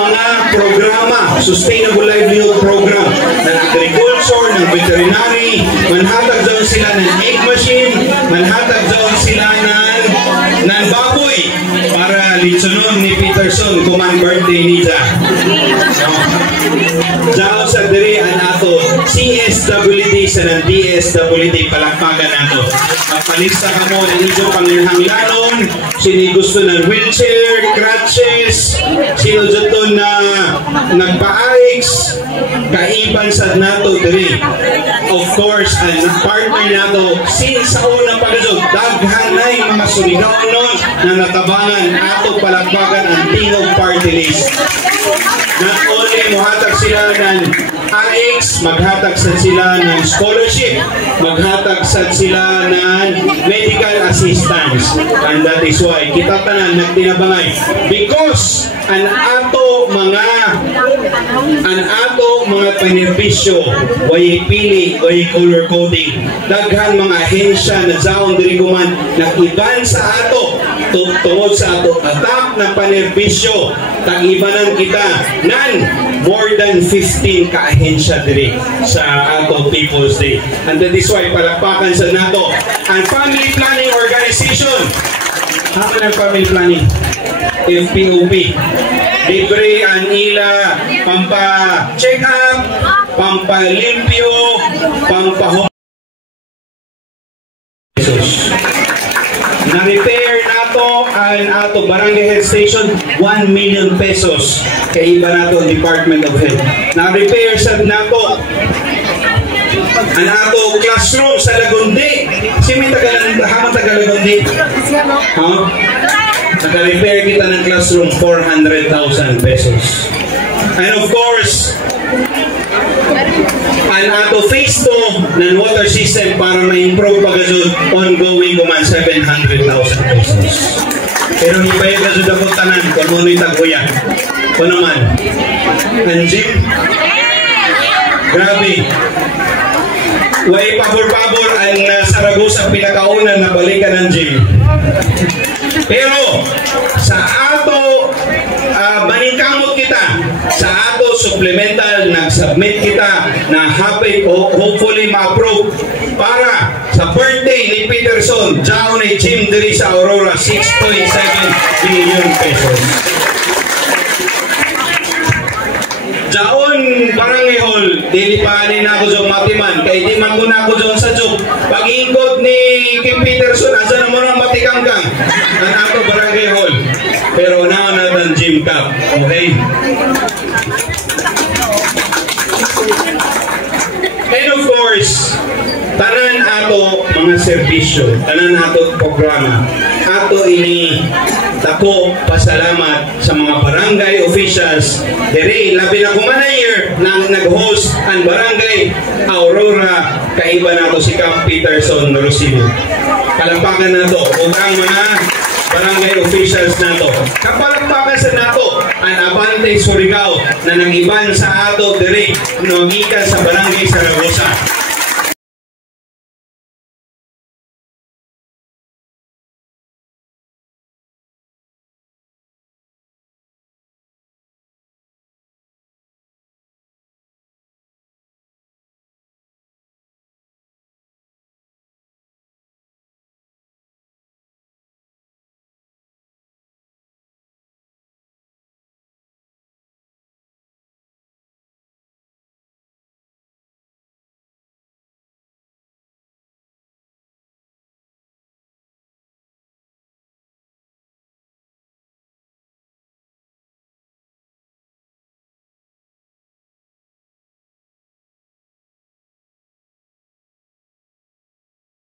mga programa, sustainable livelihood program ng agriculture, ng veterinary, manhatag doon sila ng egg machine, manhatag doon sila ng baboy para litsunon ni Peterson kung ang birthday niya. Diyan sa diri ang ato CSWD sa ng DSWD palakpakan nato. Kapalista ka mo ng inyong panginhanglanon, sino gusto ng wheelchair, crutches, sino dito na nagpa-AIX, kaiban sa nato diri. Of course, ang partner nato, since sa unang pagkasod, daghanay mga suligaw nun na natabangan ato palakpakan ang Tingog Party List. Not only muhatag sila ng AIX, maghatag sa sila ng scholarship, maghatag sa sila ng medical assistance. And that is why kita tanan nagtinabangay. Because ang ato mga benepisyo, way pili, way color coding. Daghan mga ahensya na zaon diri kuman nakiban sa ato tungod sa ato atak ng panerbisyo, tag-ibanan kita nan more than 15 ka-ahensya diri sa ato People's Day. And that is why palakpakan sa nato ang Family Planning Organization. Ano ang Family Planning? FPOP. Libre ang ila pampa-check up, pampa-limpyo, na-repair nato ang ato barangay health station 1 million pesos kay iba nato Department of Health. Na-repair sa nato ang ato classroom sa Lagundi. Sino hamang taga Lagundi? Naka-repair kita ng classroom 400,000 pesos. And of course, ang ato phase 2 ng water system para ma-improve pagkasod ongoing kuman 700,000 pesos. Pero ibayag na sa dakot tanan kung ano yung tagkuya. Kung naman, ang gym, grabe. Way pabor-pabor ang Saragosa pinakaunan na balikan ng gym. Pero sa ato maningkamot kita, sa ato supplemental nag-submit kita na happy o hopefully ma-approve para sa birthday ni Peterson, Jaon ay gym diri sa Aurora, 6.7 billion pesos. Jaon barangay hall, dilipanin na ako sa Matiman, kay di man ko na ako dyan sa Jok. Pag-ingkod ni Kim Peterson, asa naman ang matikangkang ang ato barangay hall. Pero na natin gym cup, okay? And of course, tanan ato mga serbisyo, tanan ato programa, ato ini tako pasalamat sa mga barangay officials diri labi na kumana year nang nag-host ang barangay Aurora, kaiba nato si Cap Peterson Rosino. Palakpakan nato ug ang mga barangay officials nato. Kapalakpakan sa nato ang Abante Surigao na nangiban sa ato diri gikan sa barangay Saragosa.